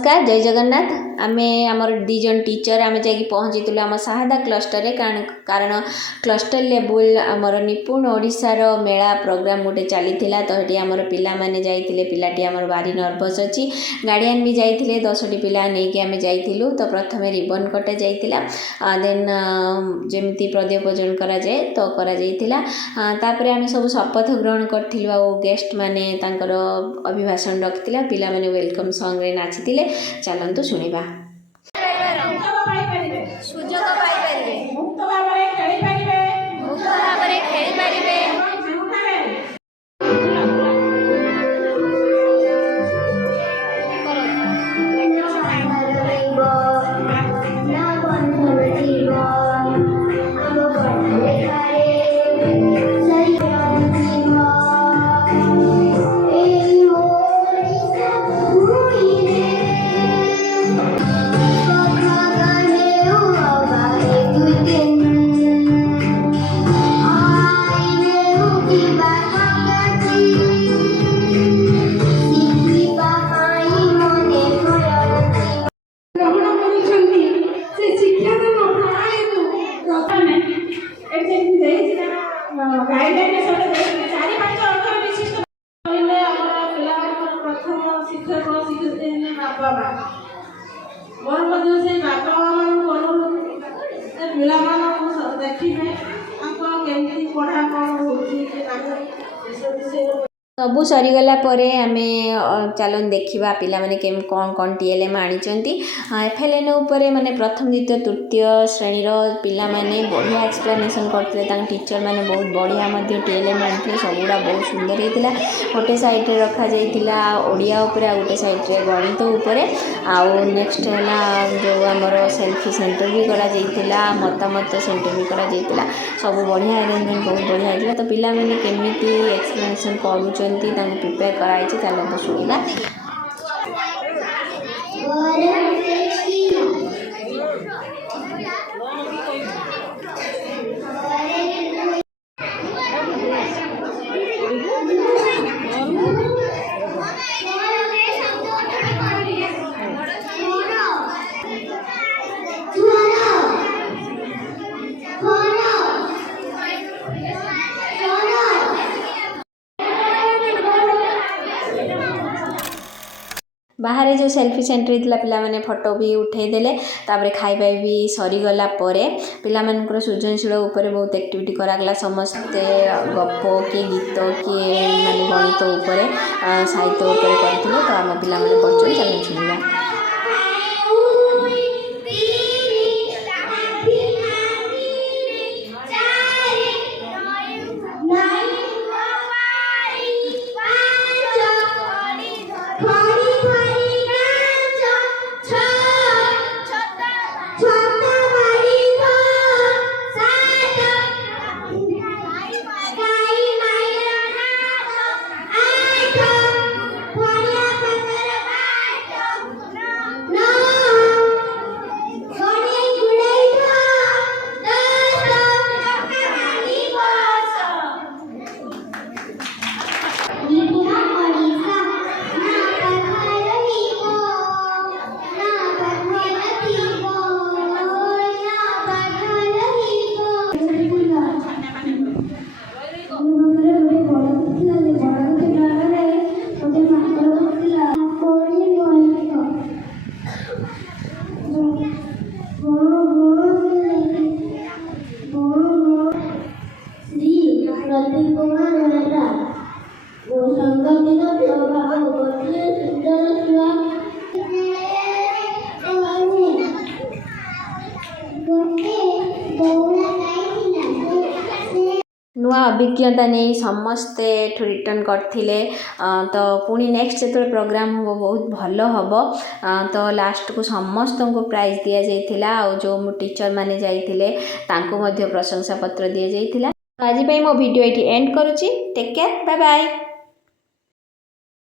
नमस्कार जय जगन्नाथ आमे आमर दीजन टीचर आमे जाकि पहुँची आम साहादा क्लस्टर रे कारण क्लस्टर लेवल आमर निपुण ओडिशार मेला प्रोग्राम गोटे चली तो ये आमर पिला माने जाइथिले पिलाटी आमर भारी नर्भस अच्छी गार्डियन भी जाइथिले 10टी पिला नहीं कि आमे जाइथिलु तो प्रथम रिबन कटा जाइथिला देन जेमती प्रदीपजन करा जाए तो करा जाइथिला तापरे आमे सब शपथ ग्रहण करथिलु आ गेस्ट माने तांकर अभिभाषण रखिथिला पिला माने वेलकम सॉन्ग रे नाचिथिले चलंतु सुनिबा सुजोग पाइपारे मुक्त भाव खेली पारे मोर मध्य से बापा पिला देखिए केमती पढ़ा कौन हो सबू सरीगला आमे चलन देखा पिला माने केम कौन कौन टीएलएम आनिचंती एफएलएन उपरे माने प्रथम द्वितीय तृतीय श्रेणी पिला माने बढ़िया एक्सप्लेनेशन करते टीचर माने बहुत बढ़िया मध्य टीएलएम आनिथे सबुड़ा बहुत सुंदर होता गोटे साइड रे रखा जाइथिला ओडिया उपरे आ गोटे साइड रे गणित उपरे आउ नेक्स्ट है जो आमर सेल्फी सेंटर भी करा जाइथिला मतामत सेंटर भी करा जाइथिला सब बढ़िया अरेंजमेंट बहुत बढ़िया होता तो पिला माने केमिति एक्सप्लेनेशन करूछन प्रिपेयर कराई शुणा बाहर जो सेल्फी सेंटर होता पिला माने फोटो भी उठेदेले खाଇବା भी सरीगला पिला मानकर सृजनशील उपर बहुत एक्टिविटी करागला समस्ते गप किए गीत किए माने गणित उपर साहित्य उपर करथिले तो आम पिला माने पढ़छन चलन सुनिबा नुआ अभिज्ञता नहीं समस्ते रिटर्न करथिले तो पुणी नेक्स्ट जो प्रोग्राम हम बहुत भल हम तो लास्ट को समस्त को प्राइज दि जाइथिला और जो टीचर माने जाइथिले तांको मध्य प्रशंसा पत्र दि जाइथिला आज मो वीडियो ये एंड करुच्ची टेक केयर बाय बाय।